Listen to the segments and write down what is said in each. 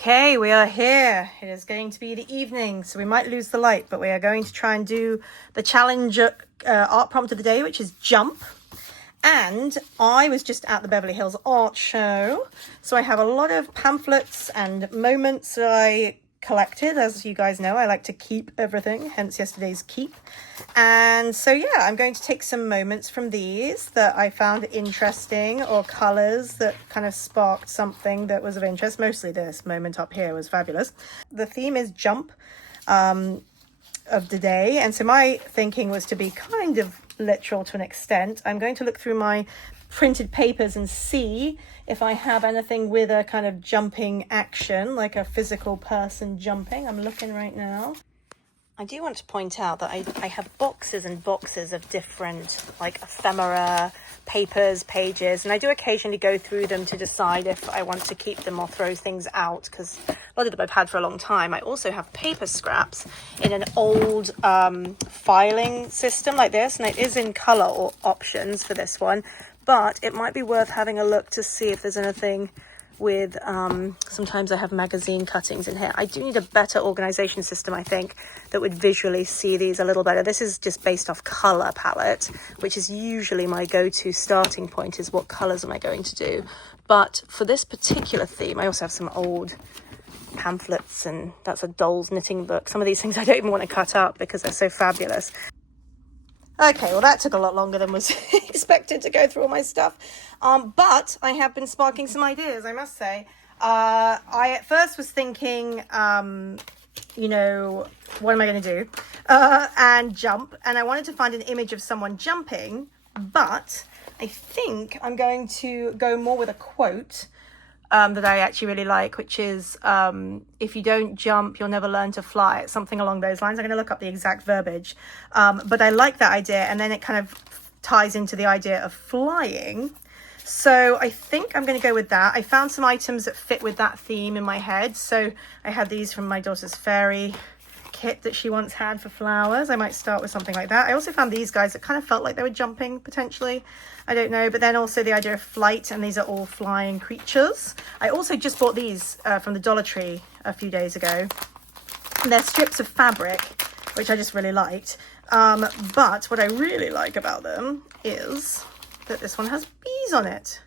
Okay, we are here. It is going to be the evening, so we might lose the light, but we are going to try and do the challenge art prompt of the day, which is jump. And I was just at the Beverly Hills Art Show, so I have a lot of pamphlets and moments that I collected. As you guys know, I like to keep everything, hence yesterday's keep. And so yeah, I'm going to take some moments from these that I found interesting, or colors that kind of sparked something that was of interest. Mostly this moment up here was fabulous. The theme is jump of the day, and so my thinking was to be kind of literal to an extent. I'm going to look through my printed papers and see if I have anything with a kind of jumping action, like a physical person jumping. I'm looking right now. I do want to point out that I have boxes and boxes of different like ephemera, papers, pages, and I do occasionally go through them to decide if I want to keep them or throw things out, because a lot of them I've had for a long time. I also have paper scraps in an old filing system like this, and it is in color or options for this one, but it might be worth having a look to see if there's anything with sometimes I have magazine cuttings in here. I do need a better organization system, I think, that would visually see these a little better. This is just based off color palette, which is usually my go-to starting point, is what colors am I going to do. But for this particular theme, I also have some old pamphlets, and that's a doll's knitting book. Some of these things I don't even want to cut up because they're so fabulous. Okay, well that took a lot longer than was expected to go through all my stuff. But I have been sparking some ideas, I must say. I at first was thinking, you know, what am I going to do? And jump. And I wanted to find an image of someone jumping, but I think I'm going to go more with a quote that I actually really like, which is, if you don't jump, you'll never learn to fly. It's something along those lines. I'm going to look up the exact verbiage. But I like that idea. And then it kind of ties into the idea of flying. So I think I'm going to go with that. I found some items that fit with that theme in my head. So I had these from my daughter's fairy kit that she once had for flowers. I might start with something like that. I also found these guys that kind of felt like they were jumping potentially. I don't know. But then also the idea of flight, and these are all flying creatures. I also just bought these from the Dollar Tree a few days ago. They're strips of fabric, which I just really liked. But what I really like about them is that this one has bees on it,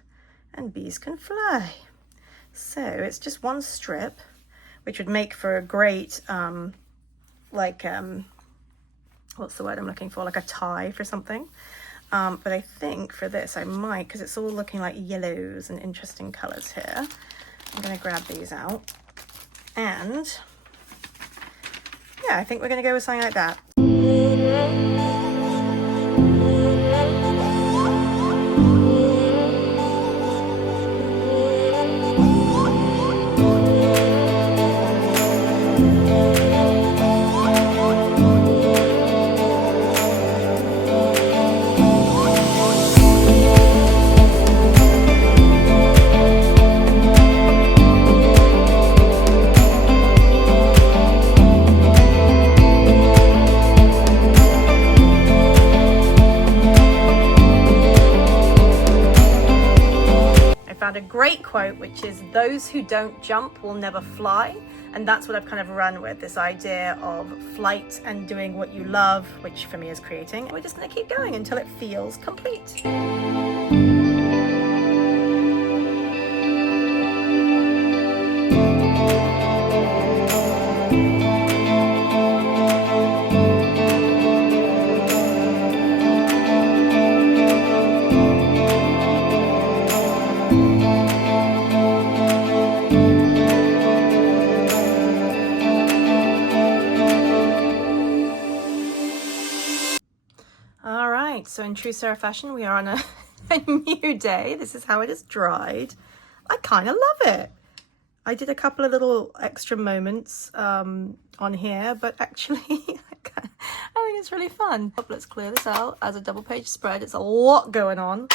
and bees can fly. So it's just one strip, which would make for a great what's the word I'm looking for, like a tie for something. But I think for this I might, because it's all looking like yellows and interesting colors here, I'm going to grab these out, and yeah, I think we're going to go with something like that. A great quote, which is, those who don't jump will never fly. And that's what I've kind of run with, this idea of flight and doing what you love, which for me is creating. And we're just going to keep going until it feels complete. So in true Sarah fashion, we are on a new day. This is how it is dried. I kind of love it. I did a couple of little extra moments on here, but actually I think it's really fun. Let's clear this out as a double page spread. It's a lot going on,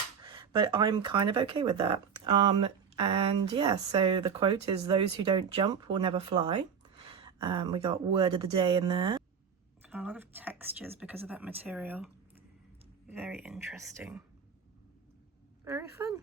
but I'm kind of okay with that. And yeah, so the quote is, those who don't jump will never fly. We got word of the day in there. A lot of textures because of that material. Very interesting. Very fun.